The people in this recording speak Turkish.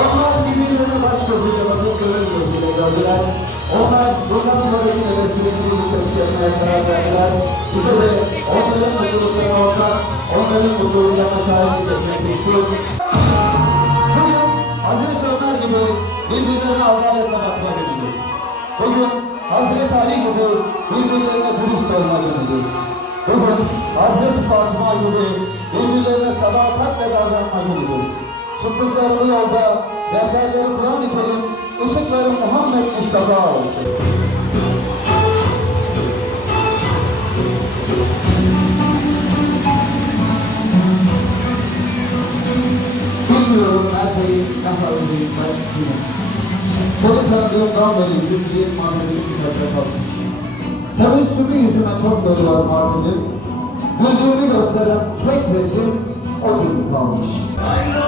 Onlar birbirlerine baş gözüyle bakıp gönül gözüyle gördüler. Onlar bundan sonraki nefesini birlikte tüketmeye karar verdiler. Bize de onların mutlulukları ortak, onların mutluluklarına şahitlik etmek istiyoruz. Bugün Hazreti Ömer gibi birbirlerine adaletle bakma günüdür. Bugün Hazreti Ali gibi birbirlerine dürüst olma günüdür. Bugün Hazreti Fatıma gibi birbirlerine sadakatle davranma günüdür. Çıktıkları bu yolda rehberleri Kur'an-ı Kerim, ışıkları Muhammed Mustafa olsun. Bilmiyorum neredeyim, ne haldeyim ben yine. Seni tanıdığımdan beri yüzümün mahvesi üzerinde kalmış. Tebessümü yüzüme çok dolu var mahvedim. Güldüğümü gösteren tek resim o gün kalmış. Hayran